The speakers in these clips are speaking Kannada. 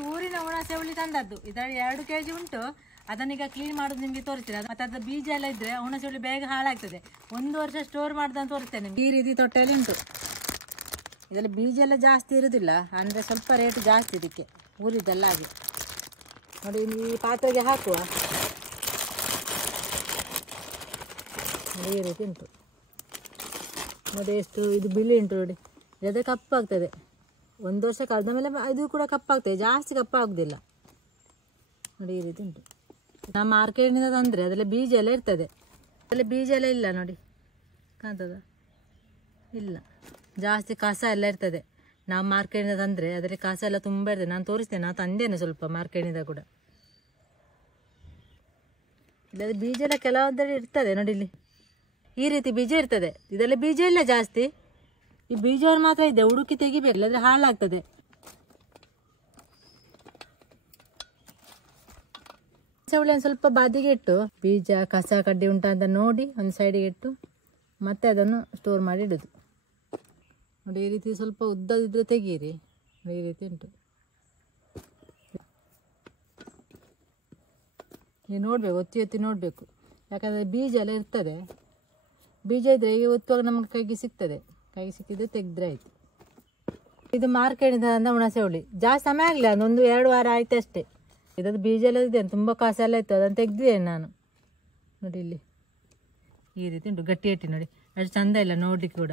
ಊರಿನ ಹುಣಸೆ ಹುಳಿ ತಂದದ್ದು ಇದರಲ್ಲಿ 2 kg ಉಂಟು. ಅದನ್ನೀಗ ಕ್ಲೀನ್ ಮಾಡೋದು ನಿಮಗೆ ತೋರಿಸ್ತೀನಿ. ಮತ್ತೆ ಅದು ಬೀಜ ಎಲ್ಲ ಇದ್ರೆ ಹುಣಸೆ ಹುಳಿ ಬೇಗ ಹಾಳಾಗ್ತದೆ. 1 ವರ್ಷ ಸ್ಟೋರ್ ಮಾಡ್ದಂತ ತೋರಿಸ್ತೇನೆ. ಈ ರೀತಿ ತೊಟ್ಟೆಯಲ್ಲಿ ಉಂಟು. ಇದರಲ್ಲಿ ಬೀಜ ಎಲ್ಲ ಜಾಸ್ತಿ ಇರುವುದಿಲ್ಲ, ಅಂದರೆ ಸ್ವಲ್ಪ ರೇಟ್ ಜಾಸ್ತಿ ಇದಕ್ಕೆ ಊರಿದ್ದೆಲ್ಲ. ಹಾಗೆ ನೋಡಿ, ಈ ಪಾತ್ರೆಗೆ ಹಾಕುವ. ನೋಡಿ ಈ ರೀತಿ ಉಂಟು. ನೋಡಿ ಎಷ್ಟು ಇದು ಬಿಳಿ ಉಂಟು. ನೋಡಿ ಅದೇ ಕಪ್ಪಾಗ್ತದೆ. 1 ವರ್ಷ ಕಳೆದ ಮೇಲೆ ಇದು ಕೂಡ ಕಪ್ಪಾಗ್ತದೆ, ಜಾಸ್ತಿ ಕಪ್ಪಾಗೋದಿಲ್ಲ. ನೋಡಿ ಈ ರೀತಿ ಉಂಟು. ನಾವು ಮಾರ್ಕೆಟಿನಿಂದ ತಂದರೆ ಅದರಲ್ಲಿ ಬೀಜ ಎಲ್ಲ ಇರ್ತದೆ. ಅದರಲ್ಲಿ ಬೀಜ ಎಲ್ಲ ಇಲ್ಲ ನೋಡಿ, ಕಾಣ್ತದ? ಇಲ್ಲ, ಜಾಸ್ತಿ ಕಸ ಎಲ್ಲ ಇರ್ತದೆ. ನಾವು ಮಾರ್ಕೆಟಿಂದ ತಂದರೆ ಅದರಲ್ಲಿ ಕಸ ಎಲ್ಲ ತುಂಬ ಇರ್ತದೆ. ನಾನು ತೋರಿಸ್ತೇನೆ, ನಾನು ತಂದೇನೆ ಸ್ವಲ್ಪ ಮಾರ್ಕೆಟಿಂದ ಕೂಡ. ಇಲ್ಲದ ಬೀಜ ಎಲ್ಲ ಕೆಲವೊಂದರಲ್ಲಿ ಇರ್ತದೆ ನೋಡಿ. ಇಲ್ಲಿ ಈ ರೀತಿ ಬೀಜ ಇರ್ತದೆ. ಇದರಲ್ಲಿ ಬೀಜ ಇಲ್ಲ ಜಾಸ್ತಿ. ಈ ಬೀಜವನ್ನು ಮಾತ್ರ ಇದೆ, ಹುಡುಕಿ ತೆಗಿಬೇಕು, ಇಲ್ಲದ್ರೆ ಹಾಳಾಗ್ತದೆ. ಹುಳಿಯನ್ನು ಸ್ವಲ್ಪ ಬದಿಗೆ ಇಟ್ಟು, ಬೀಜ ಕಸ ಕಡ್ಡಿ ಉಂಟಾ ಅಂತ ನೋಡಿ ಒಂದು ಸೈಡಿಗೆ ಇಟ್ಟು ಮತ್ತೆ ಅದನ್ನು ಸ್ಟೋರ್ ಮಾಡಿ ಇಡೋದು. ನೋಡಿ ಈ ರೀತಿ ಸ್ವಲ್ಪ ಉದ್ದದಿದ್ರೆ ತೆಗೀರಿ. ಈ ರೀತಿ ಉಂಟು. ನೀವು ನೋಡಬೇಕು, ಒತ್ತಿ ಒತ್ತಿ ನೋಡಬೇಕು, ಯಾಕಂದರೆ ಬೀಜ ಎಲ್ಲ ಇರ್ತದೆ. ಬೀಜ ಇದ್ದರೆ ಈಗ ಒತ್ತುವಾಗ ನಮಗೆ ಕೈಗೆ ಸಿಗ್ತದೆ. ಕೈಗೆ ಸಿಕ್ಕಿದ್ರೆ ತೆಗೆದ್ರೆ ಆಯಿತು. ಇದು ಮಾರ್ಕೆಟಿಂದ ಹುಣಸೆ ಹುಳಿ. ಜಾಸ್ತಿ ಸಮಯ ಆಗಲಿಲ್ಲ, ಒಂದು 2 ವಾರ ಆಯ್ತು ಅಷ್ಟೇ. ಇದದ್ದು ಬೀಜ ಎಲ್ಲ ಇದೆ, ತುಂಬ ಕಸ ಎಲ್ಲ ಇತ್ತು, ಅದನ್ನು ತೆಗೆದಿದ್ದೇನೆ ನಾನು. ನೋಡಿ ಇಲ್ಲಿ ಈ ರೀತಿ ಉಂಟು, ಗಟ್ಟಿ ಗಟ್ಟಿ. ನೋಡಿ ಅಷ್ಟು ಚಂದ ಇಲ್ಲ ನೋಡಲಿಕ್ಕೆ ಕೂಡ.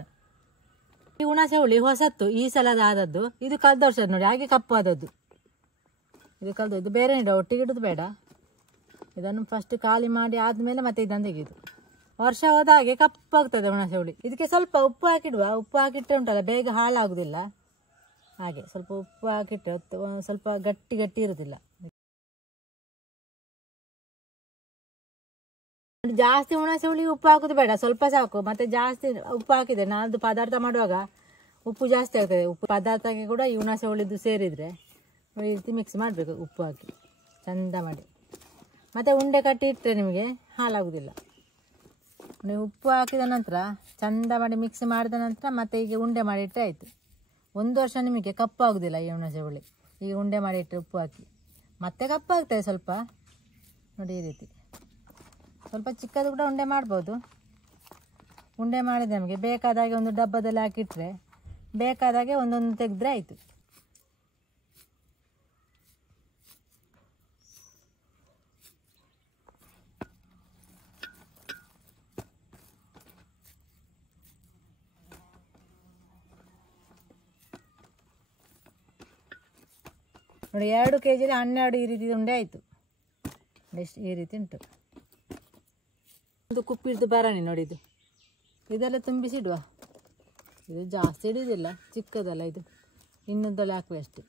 ಈ ಹುಣಸೆ ಹುಳಿ ಹೊಸತ್ತು, ಈ ಸಲದ ಆದದ್ದು. ಇದು ಕಳೆದ ವರ್ಷದ್ದು ನೋಡಿ, ಹಾಗೆ ಕಪ್ಪು ಆದದ್ದು. ಇದು ಕಳೆದದ್ದು. ಬೇರೆ ಇಲ್ಲ, ಒಟ್ಟಿಗೆ ಇಡೋದು ಬೇಡ. ಇದನ್ನು ಫಸ್ಟ್ ಖಾಲಿ ಮಾಡಿ ಆದಮೇಲೆ ಮತ್ತೆ ಇದನ್ನು ತೆಗೆದು. ವರ್ಷ ಹೋದ ಹಾಗೆ ಕಪ್ಪಾಗ್ತದೆ ಹುಣಸೆ ಹುಳಿ. ಇದಕ್ಕೆ ಸ್ವಲ್ಪ ಉಪ್ಪು ಹಾಕಿಡುವ. ಉಪ್ಪು ಹಾಕಿಟ್ಟರೆ ಉಂಟಲ್ಲ ಬೇಗ ಹಾಳಾಗುದಿಲ್ಲ. ಹಾಗೆ ಸ್ವಲ್ಪ ಉಪ್ಪು ಹಾಕಿಟ್ಟರೆ ಸ್ವಲ್ಪ ಗಟ್ಟಿ ಗಟ್ಟಿ ಇರೋದಿಲ್ಲ. ಜಾಸ್ತಿ ಹುಣಸೆ ಹುಳಿ ಉಪ್ಪು ಹಾಕೋದು ಬೇಡ, ಸ್ವಲ್ಪ ಸಾಕು. ಮತ್ತೆ ಜಾಸ್ತಿ ಉಪ್ಪು ಹಾಕಿದೆ ನಾಲ್ದು ಪದಾರ್ಥ ಮಾಡುವಾಗ ಉಪ್ಪು ಜಾಸ್ತಿ ಆಗ್ತದೆ. ಉಪ್ಪು ಪದಾರ್ಥಕ್ಕೆ ಕೂಡ ಈ ಹುಣಸೆ ಹುಳಿದು ಸೇರಿದರೆ ಈ ರೀತಿ ಮಿಕ್ಸ್ ಮಾಡಬೇಕು, ಉಪ್ಪು ಹಾಕಿ ಚಂದ ಮಾಡಿ. ಮತ್ತು ಉಂಡೆ ಕಟ್ಟಿ ಇಟ್ಟರೆ ನಿಮಗೆ ಹಾಳಾಗೋದಿಲ್ಲ. ನೀವು ಉಪ್ಪು ಹಾಕಿದ ನಂತರ ಚಂದ ಮಾಡಿ ಮಿಕ್ಸ್ ಮಾಡಿದ ನಂತರ ಮತ್ತೆ ಈಗ ಉಂಡೆ ಮಾಡಿ ಇಟ್ಟರೆ ಆಯಿತು. 1 ವರ್ಷ ನಿಮಗೆ ಕಪ್ಪಾಗೋದಿಲ್ಲ ಈ ಹುಣಸೆ ಹುಳಿ. ಈಗ ಉಂಡೆ ಮಾಡಿ ಇಟ್ಟರೆ ಉಪ್ಪು ಹಾಕಿ ಮತ್ತೆ ಕಪ್ಪಾಗ್ತದೆ ಸ್ವಲ್ಪ. ನೋಡಿ ಈ ರೀತಿ ಸ್ವಲ್ಪ ಚಿಕ್ಕದು ಕೂಡ ಉಂಡೆ ಮಾಡ್ಬೋದು. ಉಂಡೆ ಮಾಡಿದ ನಮಗೆ ಬೇಕಾದಾಗೆ ಒಂದು ಡಬ್ಬದಲ್ಲಿ ಹಾಕಿಟ್ರೆ ಬೇಕಾದಾಗೆ ಒಂದೊಂದು ತೆಗೆದ್ರೆ ಆಯಿತು. ನೋಡಿ 2 kg 12 ಈ ರೀತಿ ಉಂಡೆ ಆಯಿತು. ಈ ರೀತಿ ಉಂಟು. ಒಂದು ಕುಪ್ಪಿಡ್ದು ಬರಣಿ ನೋಡಿ, ಇದೆಲ್ಲ ತುಂಬಿಸಿಡುವ. ಇದು ಜಾಸ್ತಿ ಹಿಡಿಯೋದಿಲ್ಲ, ಚಿಕ್ಕದಲ್ಲ ಇದು. ಇನ್ನೊಂದರಲ್ಲಿ ಹಾಕುವ ಅಷ್ಟೇ.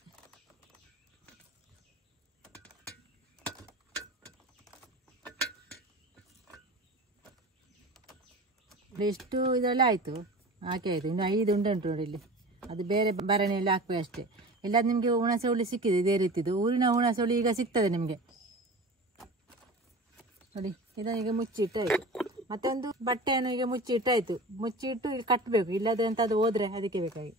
ಎಷ್ಟು ಇದರಲ್ಲಿ ಆಯಿತು, ಹಾಕಿ ಆಯಿತು. ಇನ್ನು 5 ಉಂಡೆ ಉಂಟು ನೋಡಿ ಇಲ್ಲಿ. ಅದು ಬೇರೆ ಬರಣಿಯಲ್ಲಿ ಹಾಕುವ ಅಷ್ಟೇ. ಇಲ್ಲ ನಿಮಗೆ ಹುಣಸೆ ಹುಳಿ ಸಿಕ್ಕಿದೆ ಇದೇ ರೀತಿದು. ಊರಿನ ಹುಣಸೆ ಹುಳಿ ಈಗ ಸಿಗ್ತದೆ ನಿಮಗೆ. ನೋಡಿ ಇದನ್ನೀಗ ಮುಚ್ಚಿಟ್ಟಾಯಿತು. ಮತ್ತೆ ಒಂದು ಬಟ್ಟೆಯನ್ನು ಈಗ ಮುಚ್ಚಿಟ್ಟಾಯಿತು. ಮುಚ್ಚಿಟ್ಟು ಇಲ್ಲಿ ಕಟ್ಟಬೇಕು, ಇಲ್ಲದೆ ಅಂತ ಅದು ಹೋದರೆ ಅದಕ್ಕೆ ಬೇಕಾಗಿ